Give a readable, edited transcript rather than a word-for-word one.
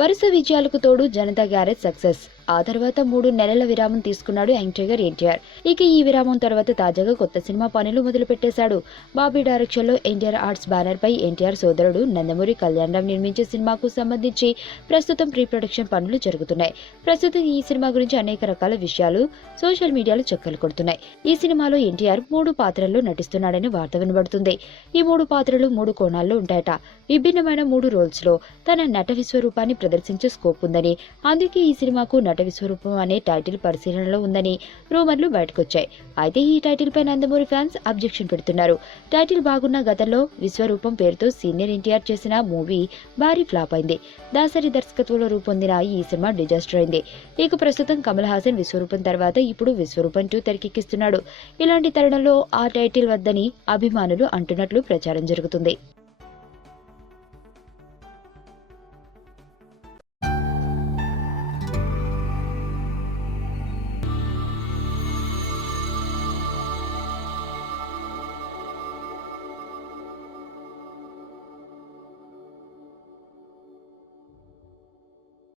వరుస విజయాలకు తోడు జనతా గ్యారేజ్ సక్సెస్. ఆ తర్వాత 3 నెలల విరామం తీసుకున్నాడు యంగ్ టైగర్ ఎన్టీఆర్. ఇక ఈ విరామం తర్వాత తాజాగా కొత్త సినిమా పనులు మొదలు పెట్టేశాడు. బాబీ డైరెక్షన్ లో ఎన్టీఆర్ ఆర్ట్స్ బ్యానర్ పై ఎన్టీఆర్ సోదరుడు నందమూరి కళ్యాణరామ్ నిర్మించే సినిమాకు సంబంధించి ప్రస్తుతం ప్రీ ప్రొడక్షన్ పనులు జరుగుతున్నాయి. ప్రస్తుతం ఈ సినిమా గురించి అనేక రకాల విషయాలు సోషల్ మీడియాలో చక్కర్లు కొడుతున్నాయి. ఈ సినిమాలో ఎన్టీఆర్ 3 పాత్రల్లో నటిస్తున్నాడని వార్త వినబడుతుంది. ఈ 3 పాత్రలు 3 కోణాల్లో ఉంటాయట. విభిన్నమైన 3 రోల్స్ లో తన నట విశ్వరూపాన్ని ప్రదర్శించే స్కోప్ ఉందని, అందుకే ఈ సినిమాకు నట విశ్వరూపం అనే టైటిల్ పరిశీలనలో ఉందని రూమర్లు బయటకొచ్చాయి. అయితే ఈ టైటిల్ పై నందమూరి ఫ్యాన్స్ అబ్జెక్షన్ పెడుతున్నారు. టైటిల్ బాగున్న గతంలో విశ్వరూపం పేరుతో సీనియర్ ఎన్టీఆర్ చేసిన మూవీ భారీ ఫ్లాప్ అయింది. దాసరి దర్శకత్వంలో రూపొందిన ఈ సినిమా డిజాస్టర్ అయింది. ఇక ప్రస్తుతం కమల్ హాసన్ విశ్వరూపం తర్వాత ఇప్పుడు విశ్వరూపం 2 తెరకెక్కిస్తున్నాడు. ఇలాంటి తరుణంలో ఆ టైటిల్ వద్దని అభిమానులు అంటున్నట్లు ప్రచారం జరుగుతుంది.